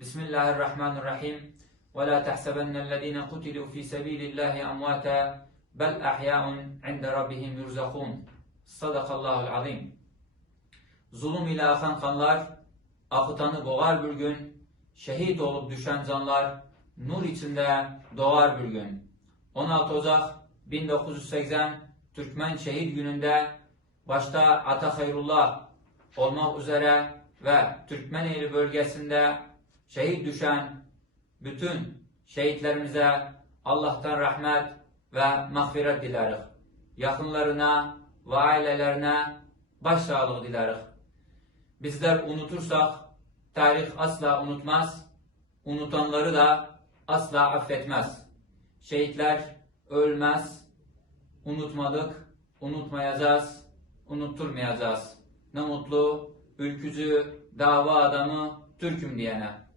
Bismillahirrahmanirrahim. Ve la tahsabennellezine kutilu fi sabilillahi amwata bel ahya'un inde rabbihim yurzakun. Sadakallahul azim. Zulüm ile akan kanlar, akıtanı boğar bir gün, şehit olup düşen canlar, nur içinde doğar bir gün. 16 Ocak 1980 Türkmen Şehit Günü'nde başta Ata Hayrullah olmak üzere ve Türkmeneli bölgesinde şehit düşen bütün şehitlerimize Allah'tan rahmet ve mağfiret dileriz. Yakınlarına ve ailelerine başsağlığı dileriz. Bizler unutursak tarih asla unutmaz, unutanları da asla affetmez. Şehitler ölmez, unutmadık, unutmayacağız, unutturmayacağız. Ne mutlu ülkücü dava adamı Türk'üm diyene.